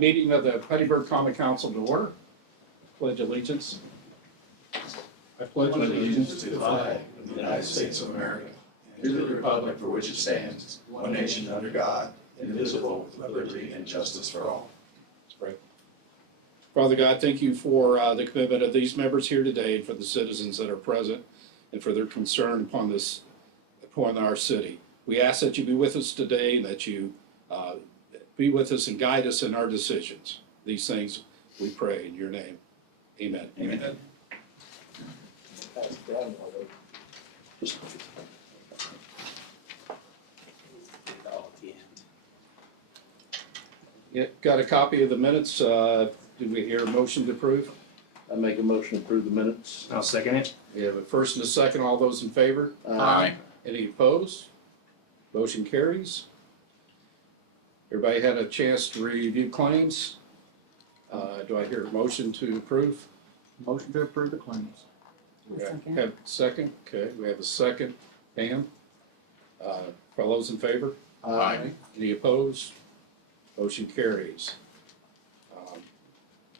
Meeting of the Huntingburg Common Council to order. Pledge allegiance. I pledge Allegiance to the flag of the United States of America and to the republic for which it stands, one nation under God, indivisible, with liberty and justice for all. Let's pray. Father God, thank you for the commitment of these members here today and for the citizens that are present and for their concern upon our city. We ask that you be with us today and that you be with us and guide us in our decisions. These things we pray in your name. Amen. Amen. Yeah, got a copy of the minutes. Do we hear a motion to approve? I make a motion to approve the minutes. I'll second it. We have a first and a second. All those in favor? Aye. Any opposed? Motion carries. Everybody had a chance to review claims. Do I hear a motion to approve? Motion to approve the claims. We have a second. Okay, we have a second. Pam? For all those in favor? Aye. Any opposed? Motion carries.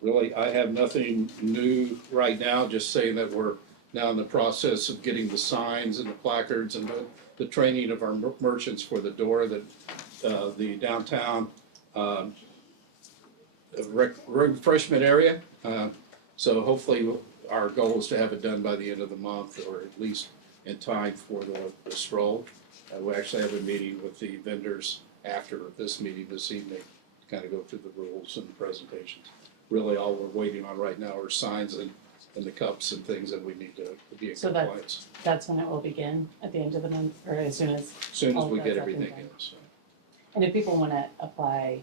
Really, I have nothing new right now, just saying that we're now in the process of getting the signs and the placards and the training of our merchants for the door that the downtown refreshment area. So hopefully our goal is to have it done by the end of the month or at least in time for the stroll. We actually have a meeting with the vendors after this meeting this evening to kind of go through the rules and the presentations. Really all we're waiting on right now are signs and the cups and things that we need to be in So compliance. That's when it will begin, at the end of the month, or as soon as, As soon as all we that's get up and everything done. in, so. and if people wanna apply,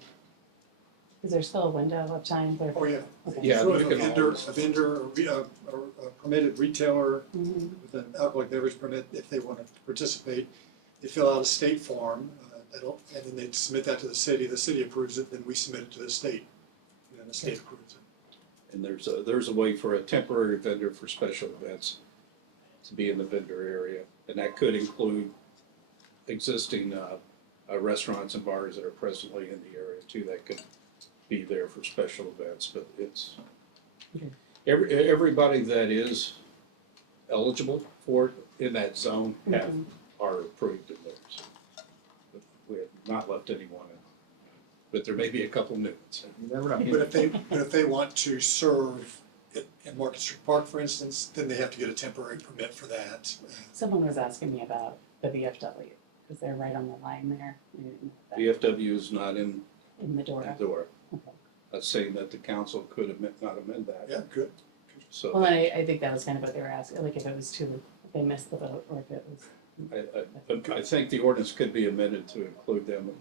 is there still a window of time where? Oh, yeah. Okay. Yeah, So we if can a vendor, a permitted retailer Mhm. with an alcoholic beverage permit, if they want to participate, they fill out a state form, and then they submit that to the city approves it, then we submit it to the state, and then the state approves it. And there's a way for a temporary vendor for special events to be in the vendor area. And that could include existing restaurants and bars that are presently in the area too, that could be there for special events. But it's, Okay. everybody that is eligible for it in that zone are approved in those. But we have not left anyone out. But there may be a couple new ones. You never know. But if they want to serve in Market Street Park, for instance, then they have to get a temporary permit for that. Someone was asking me about the VFW, because they're right on the line there. We didn't know that. VFW is not in In the Medora. door. Okay. That's saying that the council could not amend that. Yeah, good. So Well, I think that was kind of what they were asking, like if it was too, if they missed the vote, or if it was. I think the ordinance could be amended to include them.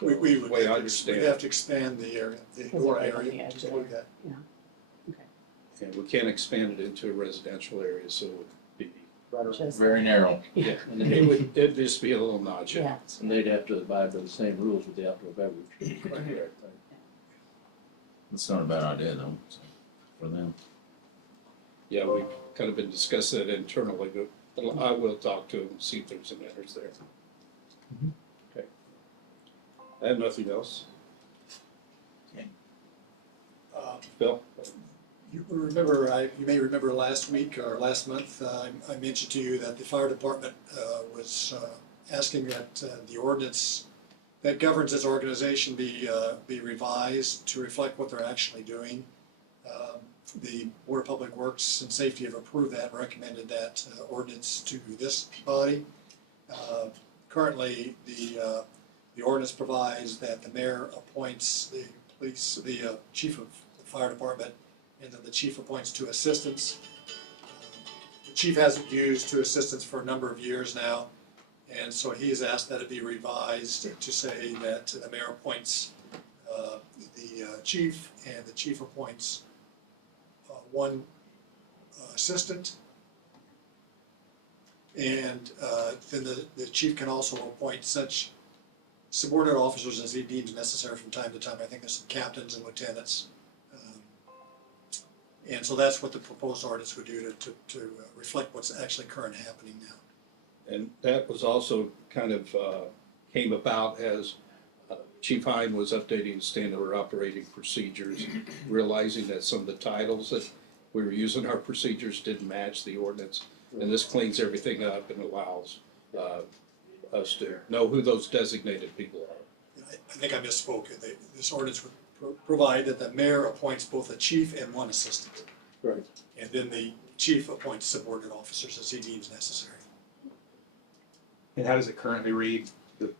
We The would way I have understand to it, expand the area, the Because door they're right on area, the edge to include that. Okay. and we can't expand it into a residential area, so it would be, Just- Very narrow. yeah, And it'd just be a little notch. Yeah. And they'd have to abide by the same rules with the outdoor beverage. It's not a bad idea though, so, for them. Yeah, we've kind of been discussing it internally, but I will talk to them and see if there's an interest there. Okay. I have nothing else. Bill? You may remember last week or last month, I mentioned to you that the fire department was asking that the ordinance that governs its organization be revised to reflect what they're actually doing. The Board of Public Works and Safety have approved that and recommended that ordinance to this body. Currently, the ordinance provides that the mayor appoints the chief of the fire department, and then the chief appoints two assistants. The chief hasn't used two assistants for a number of years now, and so he has asked that it be revised to say that the mayor appoints the chief, and the chief appoints one assistant. And then the chief can also appoint such subordinate officers as he deems necessary from time to time. I think there's some captains and lieutenants. And so that's what the proposed ordinance would do to reflect what's actually current happening now. And that was also kind of came about as Chief Hine was updating standard operating procedures, realizing that some of the titles that we were using our procedures didn't match the ordinance. And this cleans everything up and allows us to know who those designated people are. I think I misspoke. This ordinance would provide that the mayor appoints both a chief and one assistant. Right. And then the chief appoints subordinate officers as he deems necessary. And how does it currently read?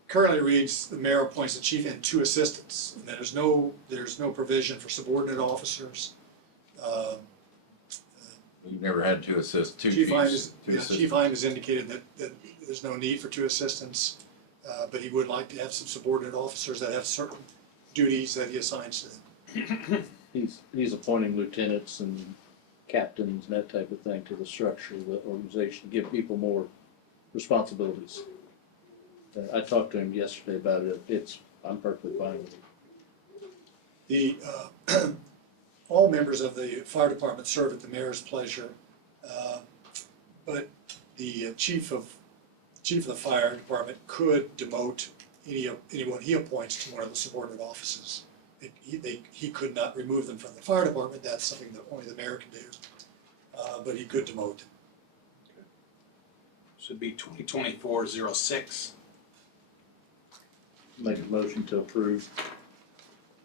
Currently reads, the mayor appoints the chief and 2 assistants. And there's no provision for subordinate officers. You've never had two Chief Hine chiefs, two Chief assistants. Hine has indicated that there's no need for 2 assistants, but he would like to have some subordinate officers that have certain duties that he assigns to them. He's appointing lieutenants and captains and that type of thing to the structure of the organization, give people more responsibilities. I talked to him yesterday about it. I'm perfectly fine with it. The, all members of the fire department serve at the mayor's pleasure, but the chief of the fire department could demote anyone he appoints to one of the subordinate offices. He could not remove them from the fire department. That's something that only the mayor can do, but he could demote them. Should be 2024-06. Make a motion to approve.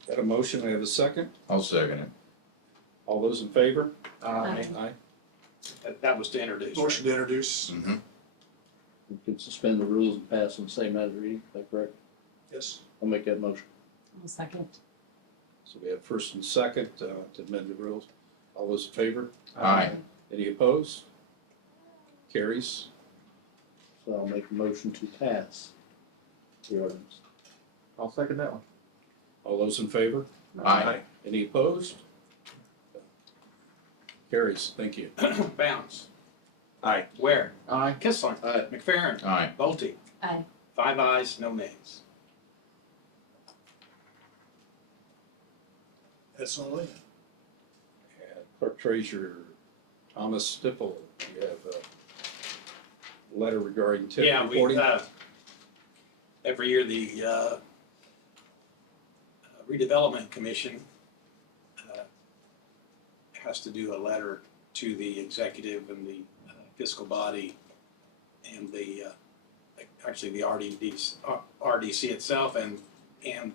Got a motion, I have a second. I'll second it. All those in favor? Aye. Aye. That was to introduce. Motion to introduce, Mm-hmm. We could suspend the rules and pass on the same night of reading, is that correct? yes. I'll make that motion. I'll second. So we have first and second to amend the rules. All those in favor? Aye. Any opposed? Carries. So I'll make a motion to pass the ordinance. I'll second that one. All those in favor? Aye. Any opposed? Carries, thank you. Bounds. Aye. Ware. Aye. Kissling. Aye. McFerrin. Aye. Bolte. Aye. 5 ayes, no nays. That's all I have. And Clerk Treasurer Thomas Stipple, you have a letter regarding TIF Yeah, reporting. Every year the redevelopment commission has to do a letter to the executive and the fiscal body and the actually the RDC itself and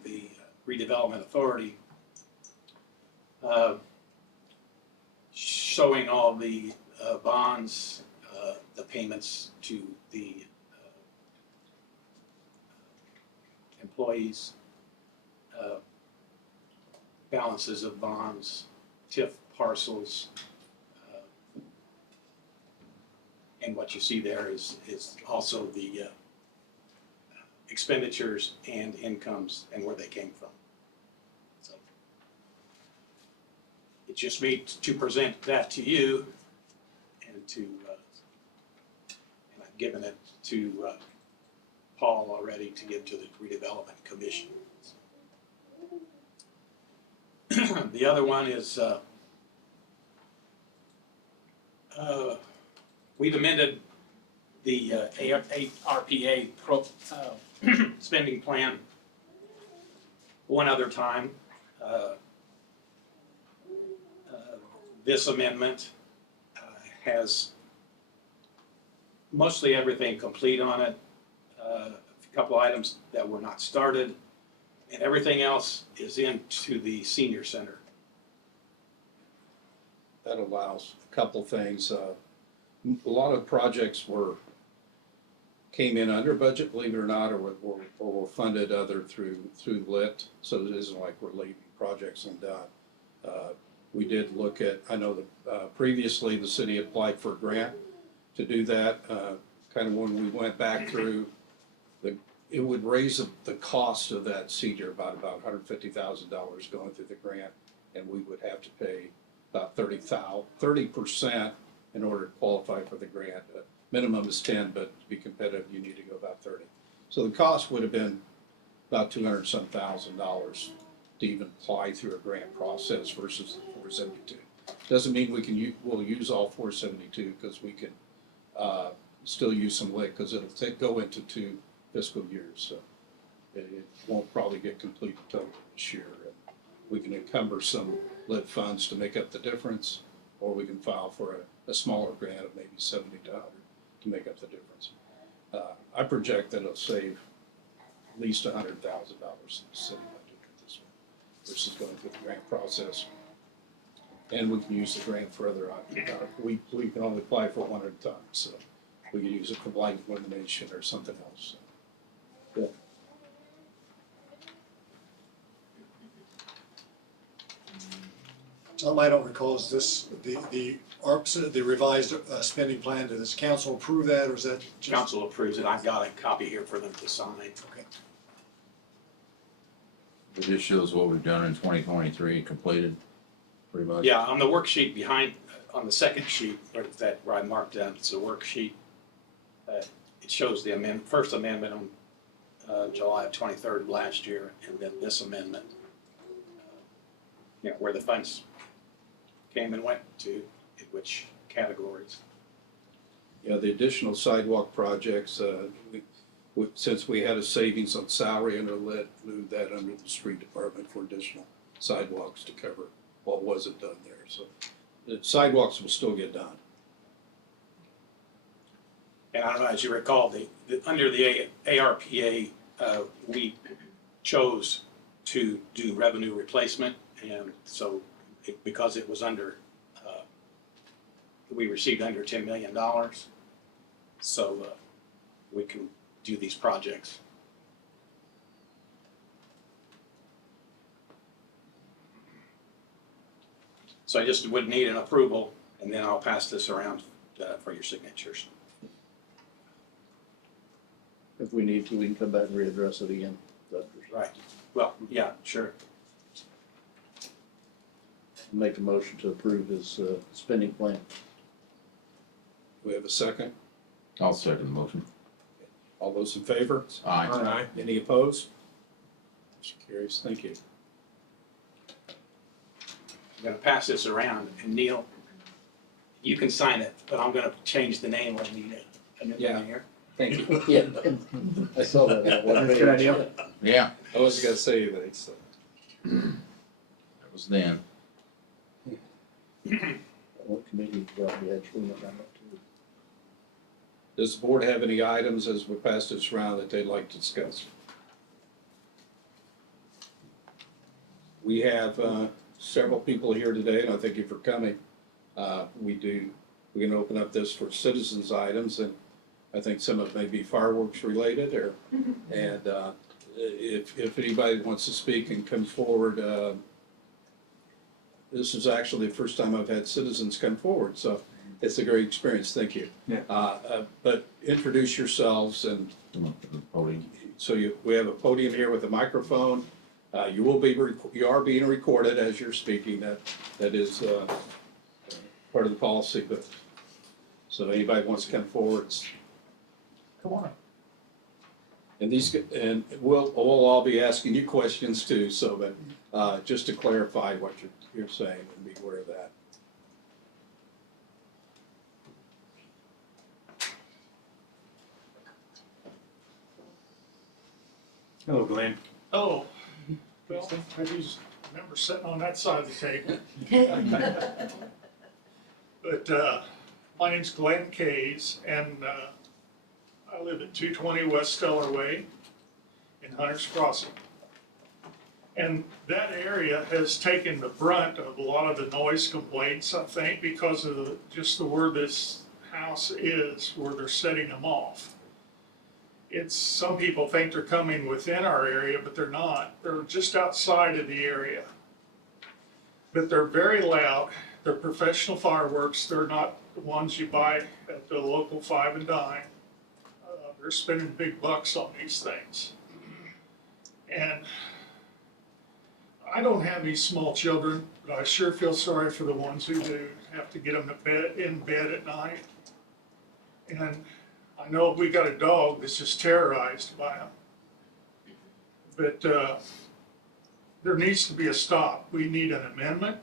the redevelopment authority, showing all the bonds, the payments to the employees, balances of bonds, TIF parcels, and what you see there is also the expenditures and incomes and where they came from. So it's just me to present that to you and to and I've given it to Paul already to give to the redevelopment commission. The other one is we've amended the ARPA spending plan one other time. This amendment has mostly everything complete on it, a couple items that were not started, and everything else is into the senior center. That allows a couple things. A lot of projects came in under budget, believe it or not, or were funded other through LIT, so it isn't like we're leaving projects undone. We did look at, I know that previously the city applied for a grant to do that. Kind of when we went back through, it would raise the cost of that senior about $150,000 going through the grant, and we would have to pay about 30% in order to qualify for the grant. Minimum is 10, but to be competitive, you need to go about 30. So the cost would have been about $200-some thousand to even apply through a grant process versus the 472. Doesn't mean we'll use all 472 because we can still use some LIC because it'll go into 2 fiscal years. So It won't probably get complete until this year. We can encumber some lit funds to make up the difference, or we can file for a smaller grant of maybe 70 to 100 to make up the difference. I project that it'll save at least $100,000 in the city budget this way versus going through the grant process. And we can use the grant for other, we can only apply for one at a time, so we can use it for blight elimination or something else. Yeah. Something I don't recall is this, the ARPS, the revised spending plan, did this council approve that, or is that just? Council approves it, I've got a copy here for them to sign. Okay. It just shows what we've done in 2023, completed, pretty much. Yeah, on the worksheet behind, on the second sheet, where I marked down, it's a worksheet. It shows the first amendment on July of 23rd of last year, and then this amendment. Where the funds came and went to, in which categories. Yeah, the additional sidewalk projects, since we had a savings on salary under lit, moved that under the street department for additional sidewalks to cover what wasn't done there. So the sidewalks will still get done. And I don't know, as you recall, under the ARPA, we chose to do revenue replacement, and so because it was under, we received under $10 million, so we can do these projects. So I just would need an approval, and then I'll pass this around for your signatures. If we need to, we can come back and readdress it again. Right. Well, yeah, sure. Make a motion to approve his spending plan. We have a second. I'll second the motion. All those in favor? Aye. Any opposed? Motion carries. Thank you. I'm gonna pass this around, and Neil, you can sign it, but I'm gonna change the name on the new Yeah. one here. Thank you. Yeah, I saw that. on one Good page. idea. Yeah, I wasn't gonna say anything, so. that was then. What committee probably actually went on that too. Does the board have any items as we pass this around that they'd like to discuss? We have several people here today, and I thank you for coming. We can open up this for citizens items, and I think some of it may be fireworks related, or and if anybody wants to speak and come forward, this is actually the first time I've had citizens come forward, so it's a great experience. Thank you. Yeah. But introduce yourselves, and so we have a podium here with a microphone. You are being recorded as you're speaking. That is part of the policy. But so anybody wants to come forward, come on. And we'll all be asking you questions too. So, but just to clarify what you're saying, and be aware of that. Hello, Glenn. Oh, well, I just remember sitting on that side of the table. But my name's Glenn Kays, and I live at 220 West Stellar Way in Hunters Crossing. And that area has taken the brunt of a lot of the noise complaints, I think, because of just where this house is, where they're setting them off. Some people think they're coming within our area, but they're not. They're just outside of the area. But they're very loud. They're professional fireworks. They're not the ones you buy at the local 5 and dime. They're spending big bucks on these things. And I don't have any small children, but I sure feel sorry for the ones who do have to get them in bed at night. And I know we got a dog that's just terrorized by them. But there needs to be a stop. We need an amendment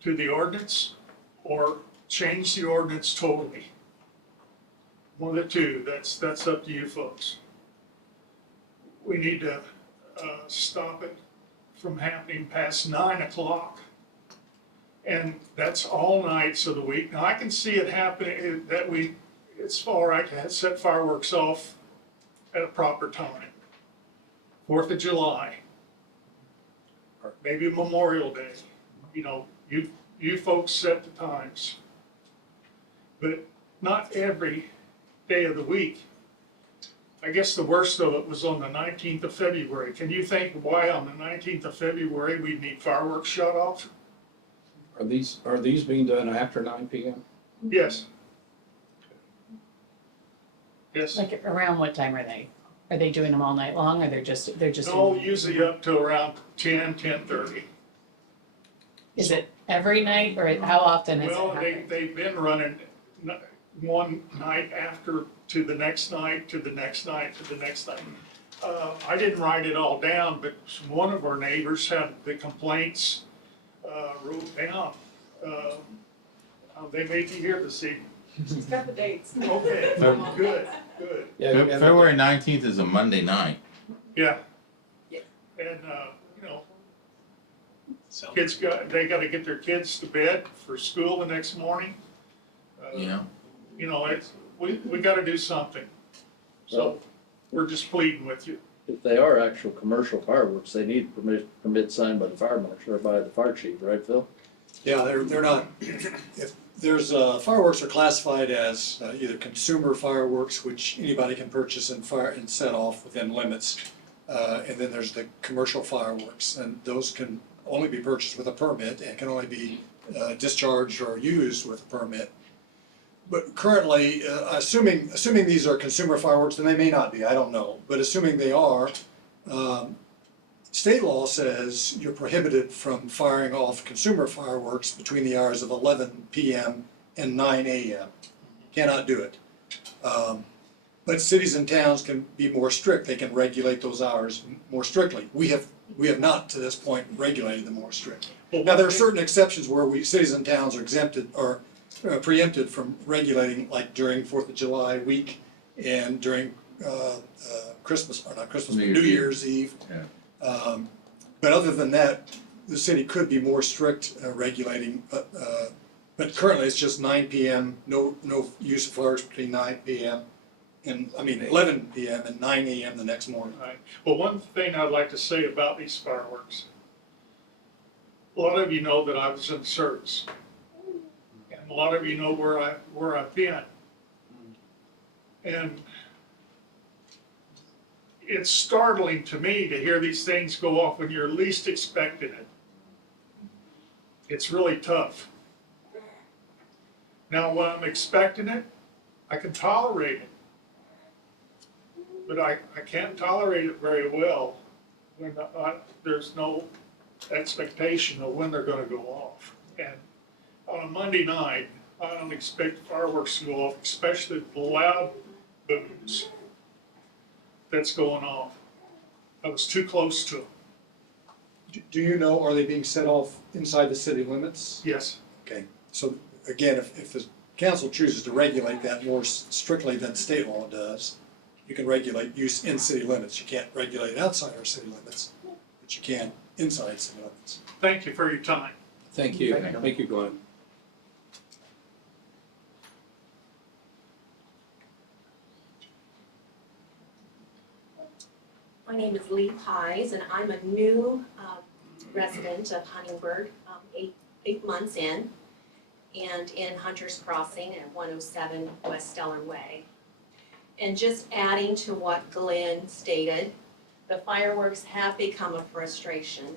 to the ordinance, or change the ordinance totally. One of the two. That's up to you folks. we need to stop it from happening past 9 o'clock. And that's all nights of the week. Now, I can see it happening that we, it's far, I can set fireworks off at a proper time. 4th of July, or maybe Memorial Day. You know, you folks set the times. But not every day of the week. I guess the worst of it was on the 19th of February. Can you think why on the 19th of February we'd need fireworks shut off? Are these being done after 9 p.m.? Yes. Yes. Like around what time are they? Are they doing them all night long or they're just? No, usually up to around 10:30. Is it every night or how often is it Well, happening? they've been running one night after to the next night, to the next night, to the next night. I didn't write it all down, but one of our neighbors had the complaints wrote down. They may be here this evening. She's got the dates. Okay, good. February 19th is a Monday night. Yeah. Yeah. And, you know, So, they gotta get their kids to bed for school the next morning. Yeah. You know, we gotta do something. So, we're just pleading with you. If they are actual commercial fireworks, they need permit signed by the fire marshal or by the fire chief, right, Phil? Yeah, they're not, if there's, fireworks are classified as either consumer fireworks, which anybody can purchase and fire and set off within limits. And then there's the commercial fireworks, and those can only be purchased with a permit and can only be discharged or used with a permit. But currently, assuming these are consumer fireworks, and they may not be, I don't know, but assuming they are, state law says you're prohibited from firing off consumer fireworks between the hours of 11 p.m. and 9 a.m. Cannot do it. But cities and towns can be more strict. They can regulate those hours more strictly. We have not to this point regulated them more strictly. Now, there are certain exceptions where cities and towns are exempted or preempted from regulating, like during 4th of July week and during Christmas, or not Christmas, but New Year's Eve. Yeah. But other than that, the city could be more strict regulating, but currently it's just 9 p.m., no use of fireworks between 9 p.m. and, 11 p.m. and 9 a.m. the next morning. Right. Well, one thing I'd like to say about these fireworks. A lot of you know that I was in service. And a lot of you know where I've been. And it's startling to me to hear these things go off when you're least expecting it. It's really tough. Now, when I'm expecting it, I can tolerate it. But I can't tolerate it very well when there's no expectation of when they're gonna go off. And on a Monday night, I don't expect fireworks to go off, especially the loud booms that's going off. I was too close to them. Do you know, are they being set off inside the city limits? Yes. Okay, so again, if the council chooses to regulate that more strictly than state law does, you can regulate use in city limits. You can't regulate outside our city limits, but you can inside city limits. Thank you for your time. Thank you. Thank you, Glenn. My name is Lee Pies, and I'm a new resident of Huntingburg, 8 months in, and in Hunter's Crossing at 107 West Stellar Way. And just adding to what Glenn stated, the fireworks have become a frustration.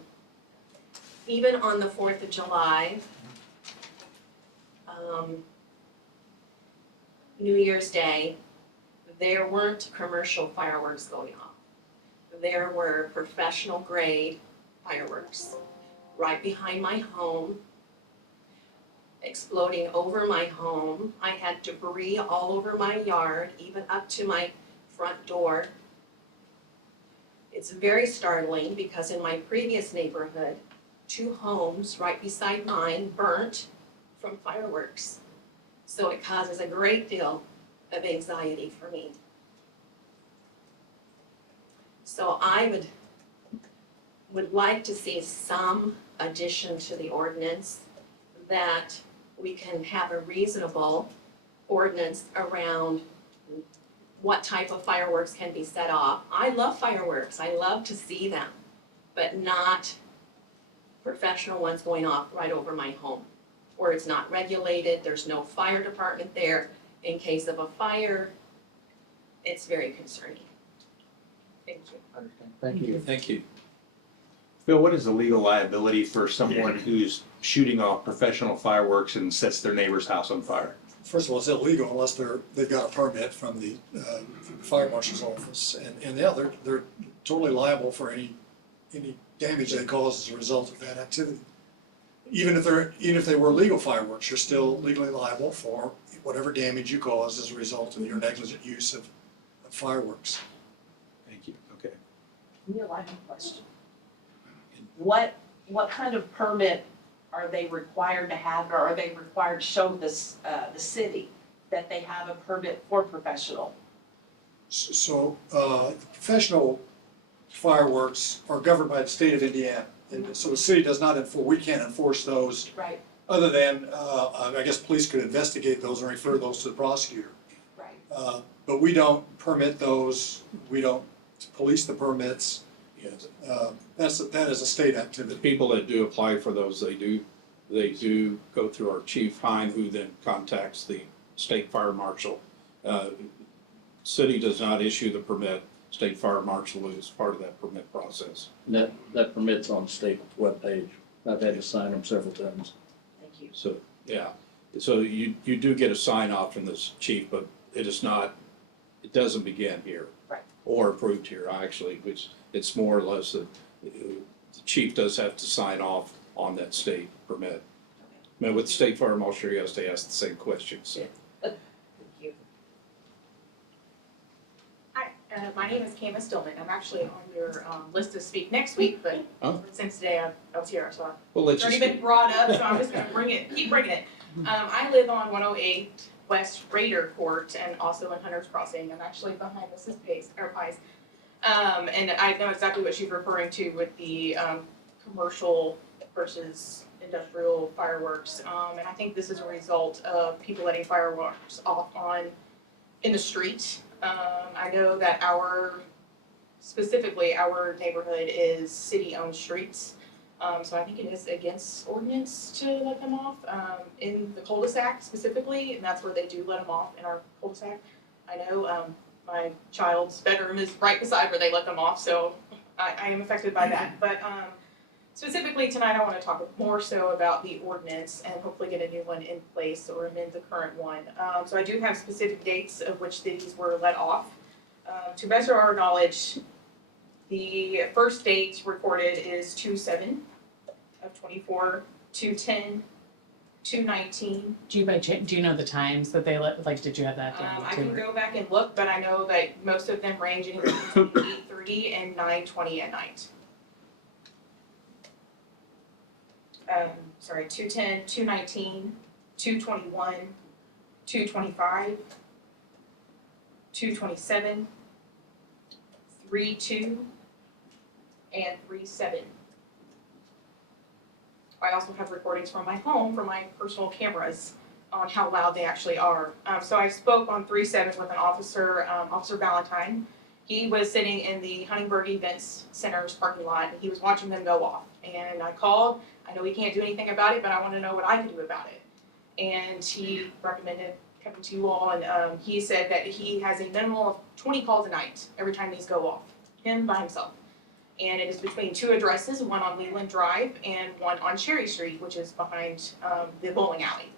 Even on the 4th of July, New Year's Day, there weren't commercial fireworks going off. There were professional grade fireworks right behind my home, exploding over my home. I had debris all over my yard, even up to my front door. It's very startling because in my previous neighborhood, 2 homes right beside mine burnt from fireworks. So it causes a great deal of anxiety for me. So I would like to see some addition to the ordinance that we can have a reasonable ordinance around what type of fireworks can be set off. I love fireworks, I love to see them, but not professional ones going off right over my home, where it's not regulated, there's no fire department there. In case of a fire, it's very concerning. Thank you. Understand. Thank you. Thank you. Phil, what is the legal liability for someone who's shooting off professional fireworks and sets their neighbor's house on fire? First of all, it's illegal unless they've got a permit from the fire marshal's office. And yeah, they're totally liable for any damage they cause as a result of that activity. Even if they were legal fireworks, you're still legally liable for whatever damage you cause as a result of your negligent use of fireworks. Thank you, okay. Neil, I have a question. What kind of permit are they required to have, or are they required to show this, the city that they have a permit for professional? So, professional fireworks are governed by the state of Indiana. And so the city does not enforce, we can't enforce those, Right, other than, I guess police could investigate those and refer those to the prosecutor. right. But we don't permit those, we don't police the permits. That is a state The activity. people that do apply for those, they do go through our chief, Hein, who then contacts the state fire marshal. City does not issue the permit, state fire marshal is part of that permit process. And that permit's on the state webpage. I've had to sign them several times. Thank you. So, yeah, so you do get a sign off from this chief, but it doesn't begin here. Right. Or approved here, actually, which it's more or less that the chief does have to sign off on that state permit. I mean, with the state fire marshal, he has to ask the same questions, so. Thank you. Hi, my name is Kama Stillman. I'm actually on your list to speak next week, but Oh. since today I was here, so Well, let's it's just, already been brought up, so I'm just gonna keep bringing it. I live on 108 West Raider Court and also in Hunter's Crossing. I'm actually behind Mrs. Pies. And I know exactly what she's referring to with the commercial versus industrial fireworks. And I think this is a result of people letting fireworks off in the street. I know that specifically our neighborhood is city-owned streets. So I think it is against ordinance to let them off, in the cul-de-sac specifically, and that's where they do let them off in our cul-de-sac. I know, my child's bedroom is right beside where they let them off, so I am affected by that. But, specifically tonight, I wanna talk more so about the ordinance and hopefully get a new one in place or amend the current one. So I do have specific dates of which these were let off. To best of our knowledge, the first date recorded is 2/7 of 24, 2/10, 2/19. Do you know the times that they like, did you have that down I too? can go back and look, but I know that most of them range anywhere between 8:30 and 9:20 at night. 2/10, 2/19, 2/21, 2/25, 2/27, 3/2, and 3/7. I also have recordings from my home, from my personal cameras, on how loud they actually are. So I spoke on 3/7 with an officer, Officer Valentine. He was sitting in the Huntingburg Events Center's parking lot, and he was watching them go off. And I called, I know he can't do anything about it, but I want to know what I can do about it. And he recommended coming to you all, and he said that he has a minimum of 20 calls a night every time these go off, him by himself. And it is between two addresses, one on Leland Drive and one on Cherry Street, which is behind the bowling alley.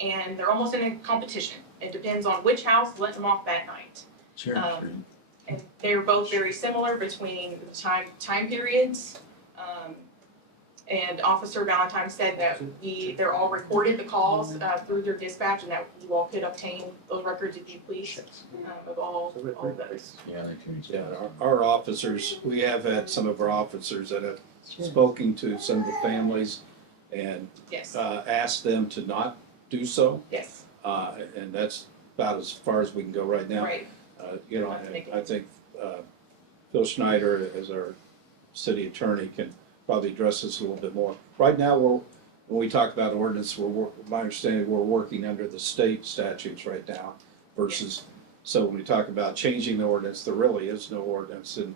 And they're almost in a competition. It depends on which house let them off that night. And they're both very similar between the time periods. And Officer Valentine said that they're all recorded, the calls, through their dispatch, and that you all could obtain those records if you please, of all of those. Yeah, they changed yeah, that. our officers, we have had some of our officers that have spoken to some of the families and Yes, asked them to not do so. yes, And that's about as far as we can go right now. right. You know, Not to make it- I think Bill Schneider, as our city attorney, can probably address this a little bit more. Right now, when we talk about ordinance, my understanding, we're working under the state statutes right now versus, so when we talk about changing the ordinance, there really is no ordinance, and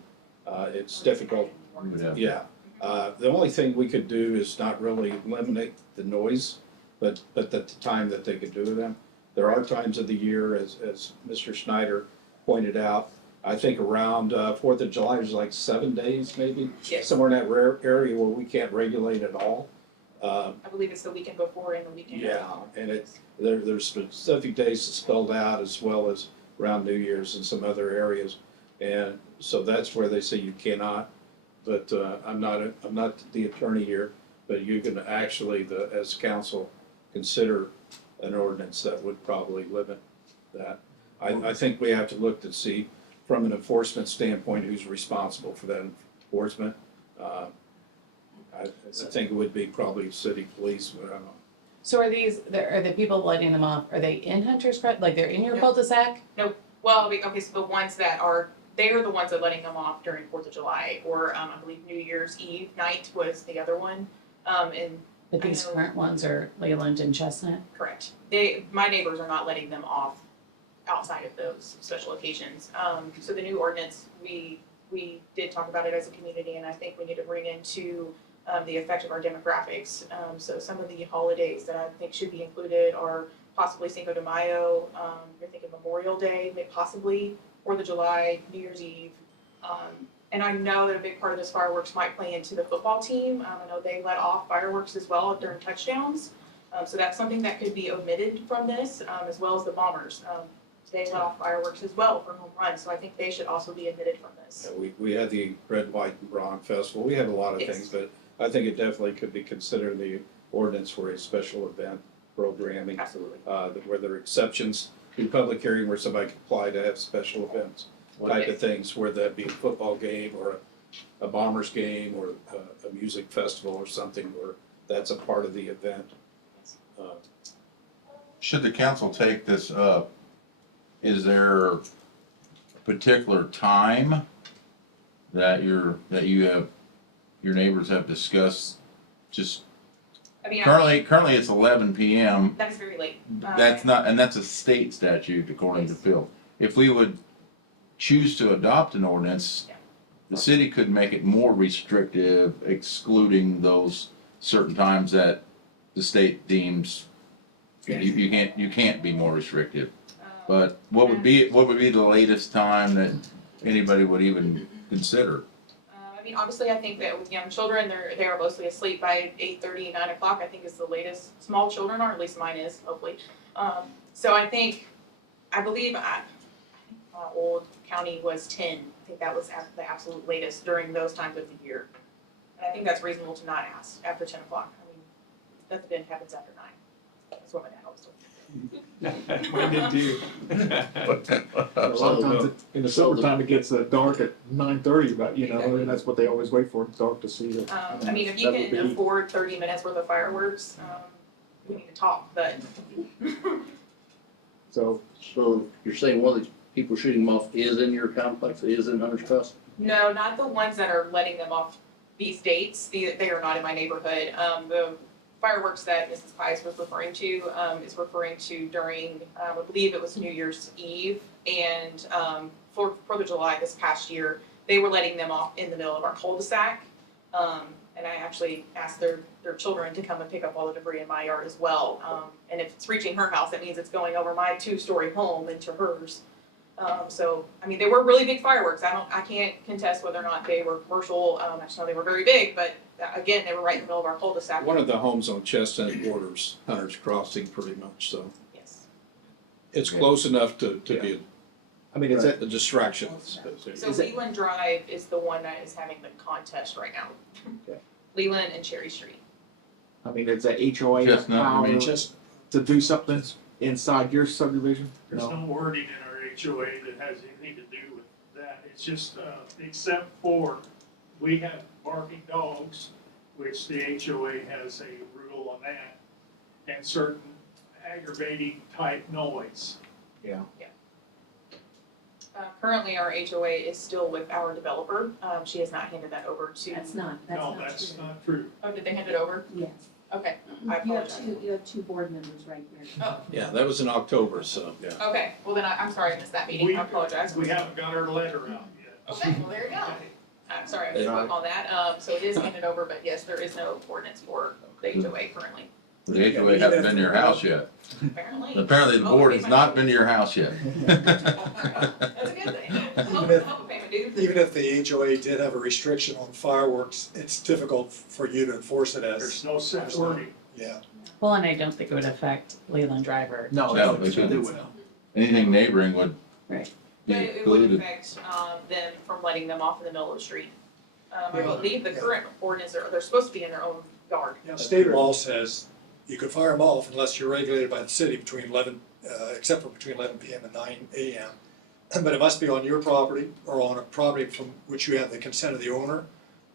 it's difficult. We would have- Yeah, the only thing we could do is not really eliminate the noise, but the time that they could do them. There are times of the year, as Mr. Schneider pointed out, I think around 4th of July, there's like 7 days maybe, Yes. somewhere in that rare area where we can't regulate at all. I believe it's the weekend before and the weekend after. Yeah, and there's specific days spelled out as well as around New Year's and some other areas. And so that's where they say you cannot, but I'm not the attorney here, but you can actually, as council, consider an ordinance that would probably limit that. I think we have to look to see from an enforcement standpoint who's responsible for that enforcement. I think it would be probably city police, but I don't know. So are the people lighting them off, are they in Hunter's Crest, like they're in your No. cul-de-sac? Well, okay, so the ones that are, they are the ones that are letting them off during 4th of July, or I believe New Year's Eve night was the other one. And But these current ones are Leland and Chestnut? correct, my neighbors are not letting them off outside of those special occasions. So the new ordinance, we did talk about it as a community, and I think we need to bring into the effect of our demographics. So some of the holidays that I think should be included are possibly Cinco de Mayo, you're thinking Memorial Day, maybe possibly 4th of July, New Year's Eve. And I know that a big part of this fireworks might play into the football team. I know they let off fireworks as well during touchdowns. So that's something that could be omitted from this, as well as the Bombers. They let off fireworks as well for home runs, so I think they should also be omitted from this. Yeah, we had the Red, White, and Bronze Festival. We had a lot of Yes. things, but I think it definitely could be considered the ordinance for a special event programming. Absolutely. Where there are exceptions to public hearing where somebody can apply to have special events type of things, whether that be a football game or a Bombers game or a music festival or something where that's a part of the event. Should the council take this up, is there a particular time that your neighbors have discussed? Just I mean, currently it's 11 p.m. that is very late. That's not, and that's a state statute according to Phil. If we would choose to adopt an ordinance, Yeah. the city could make it more restrictive, excluding those certain times that the state deems you can't be more restrictive. But what would be the latest time that anybody would even consider? I mean, obviously, I think that with young children, they are mostly asleep by 8:30, 9 o'clock, I think is the latest. Small children are, at least mine is, hopefully. So I believe Old County was 10. I think that was the absolute latest during those times of the year. And I think that's reasonable to not ask after 10 o'clock. I mean, nothing then happens after 9. That's what my dad always told me. Mine did too. A lot of times in the summertime, it gets dark at 9:30, but and that's what they always wait for, dark to see it. I mean, if you That would can be- afford 30 minutes worth of fireworks, we need to talk, but So, So you're saying one of these people shooting them off is in your complex, is in Hunter's Crest? no, not the ones that are letting them off these dates. They are not in my neighborhood. The fireworks that Mrs. Pies was referring to is referring to during, I believe it was New Year's Eve and 4th of July this past year. They were letting them off in the middle of our cul-de-sac. And I actually asked their children to come and pick up all the debris in my yard as well. And if it's reaching her house, that means it's going over my 2-story home into hers. So, I mean, they were really big fireworks. I can't contest whether or not they were commercial. I just know they were very big, but again, they were right in the middle of our cul-de-sac. One of the homes on Chestnut borders Hunter's Crossing pretty much, so Yes. it's close enough to be I mean, it's a distraction. So Is it- Leland Drive is the one that is having the contest right now. Okay. Leland and Cherry Street. it's a HOA have Chestnut, power you mean? to do something inside your subdivision? There's no wording in our HOA that has anything to do with that. It's just, except for, we have barking dogs, which the HOA has a rule on that, and certain aggravating type noise. Yeah. Currently, our HOA is still with our developer. She has not handed that over to. That's not No, true. that's not true. Oh, did they hand it over? Yes. Okay, I You have apologize. you have two board members right here. Oh, Yeah, that was in October, so, yeah. okay, well then I'm sorry I missed that meeting, I apologize. We haven't got our letter out yet. Okay, well, there you go. I'm sorry, I misspoke on that. So it is handed over, but yes, there is no ordinance for the HOA currently, The HOA hasn't been to your house yet. apparently. Apparently, the board has not been to your house yet. That's a good thing. Hope a payment due. Even if the HOA did have a restriction on fireworks, it's difficult for you to enforce it There's as, no such wording. yeah. Well, and I don't think it would affect Leland Driver. No, they shouldn't. will. Anything neighboring would Right. be But it would excluded. affect, them from letting them off in the middle of the street. I Yeah. believe the current ordinance, they're supposed to be in their own yard. You know, state law says you could fire them off unless you're regulated by the city between 11, except for between 11 PM and 9 AM. But it must be on your property or on a property from which you have the consent of the owner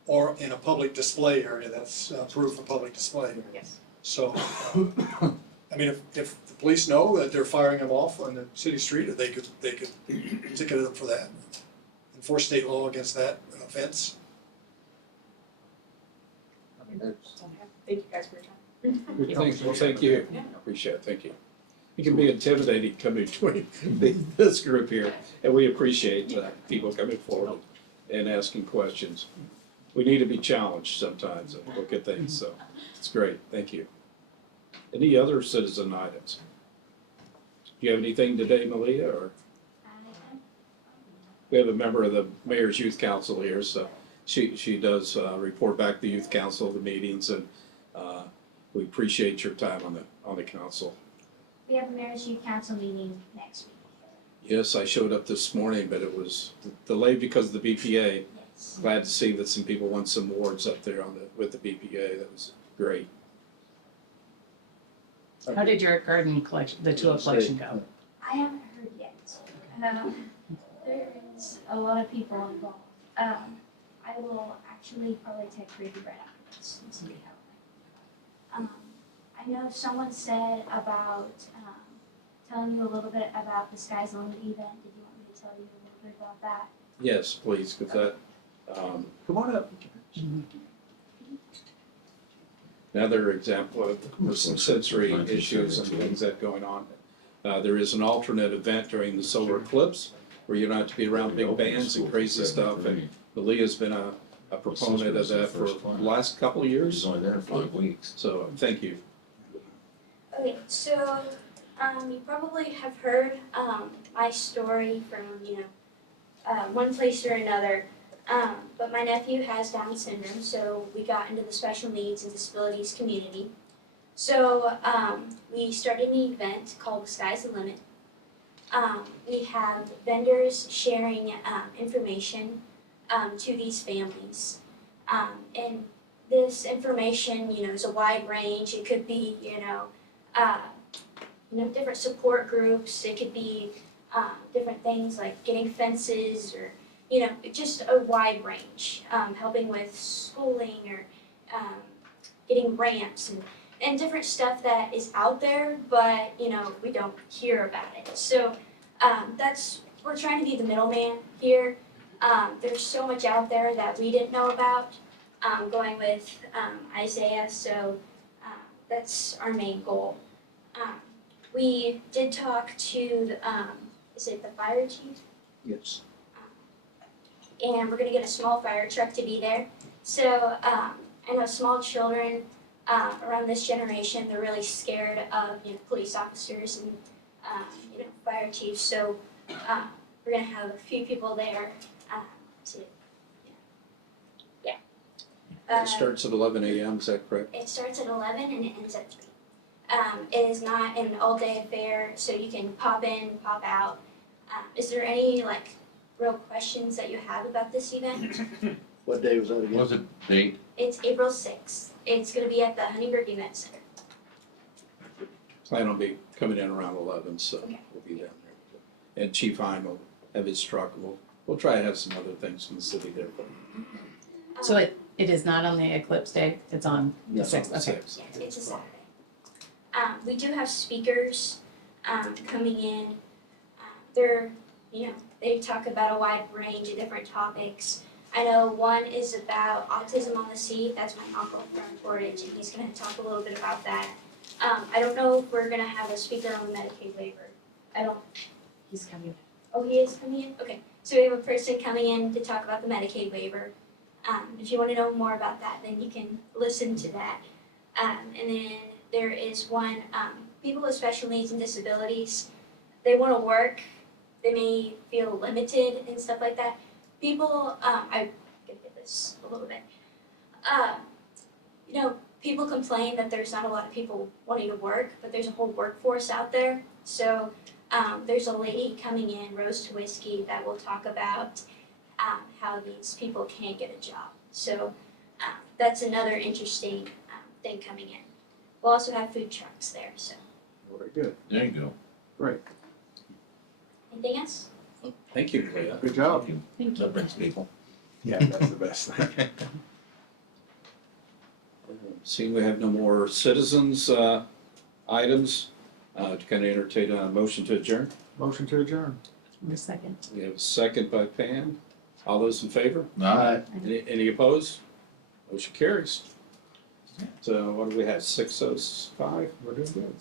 or in a public display area that's approved for public display. Yes. So, I mean, if the police know that they're firing them off on the city street, they could ticket them for that. Enforce state law against that offense. I mean, that's, Thank you guys for your time. Thank you. Yeah. Appreciate it, thank you. It can be intimidating coming between this group here, and we appreciate people coming forward and asking questions. We need to be challenged sometimes and look at things, so it's great, thank you. Any other citizen items? Do you have anything today, Malia, or? We have a member of the Mayor's Youth Council here, so she does report back to the Youth Council, the meetings, and we appreciate your time on the council. We have a Mayor's Youth Council meeting next week. Yes, I showed up this morning, but it was delayed because of the BPA. Yes. Glad to see that some people won some awards up there with the BPA, that was great. How did your garden collection, the tulip collection go? I haven't heard yet. There is a lot of people involved. I will actually probably text Ruby right after this and see how. I know someone said about telling you a little bit about the Sky's the Limit event. Did you want me to tell you a little bit about that? Yes, please, because that, Come on up. another example of some sensory issues and things that going on. There is an alternate event during the solar eclipse where you don't have to be around big bands and crazy stuff, and Malia's been a proponent of that for the last couple of years. only there 5 weeks. So, thank you. Okay, so you probably have heard my story from one place or another. But my nephew has Down syndrome, so we got into the special needs and disabilities community. So we started an event called The Sky's the Limit. We have vendors sharing information to these families. And this information, is a wide range. It could be, different support groups. It could be different things like getting fences or, just a wide range. Helping with schooling or getting ramps and different stuff that is out there, but, we don't hear about it. So we're trying to be the middleman here. There's so much out there that we didn't know about, going with Isaiah, so that's our main goal. We did talk to, is it the fire chief? yes. And we're gonna get a small fire truck to be there. So I know small children around this generation, they're really scared of police officers and fire chiefs. So we're gonna have a few people there to It starts at 11 a.m., is that correct? It starts at 11 and it ends at 3. It is not an all-day affair, so you can pop in, pop out. Is there any real questions that you have about this event? What day was that again? What's the date? It's April 6th. It's going to be at the Huntingburg Event Center. Plan on be coming in around 11, so Okay. we'll be down there. And Chief Heim will have his truck, we'll try to have some other things from the city there. So it is not on the eclipse day, it's on the That's on 6th, the okay. 6th. Yes, it's a Saturday. We do have speakers coming in. They're, They talk about a wide range of different topics. I know one is about autism on the sea. That's my uncle from Portage, and he's going to talk a little bit about that. I don't know if we're going to have a speaker on the Medicaid waiver. I don't. He's coming. Oh, he is coming in? Okay. So we have a person coming in to talk about the Medicaid waiver. If you want to know more about that, then you can listen to that. And then there is one, people with special needs and disabilities, they want to work, they may feel limited and stuff like that. People, I can get this a little bit. You know, people complain that there's not a lot of people wanting to work, but there's a whole workforce out there. So there's a lady coming in, Rose to Whiskey, that will talk about how these people can't get a job. So that's another interesting thing coming in. We'll also have food trucks there, so. Very good. There you go. Great. Anything else? Thank you, Leah. Good job. Thank That brings people. Yeah, that's the best thing. Seeing we have no more citizens items, to kind of entertain a motion to adjourn. Motion to adjourn. A second. We have a second by Pam. All those in favor? Aye. Any opposed? Motion carries. So what do we have, 6:05? We're doing good.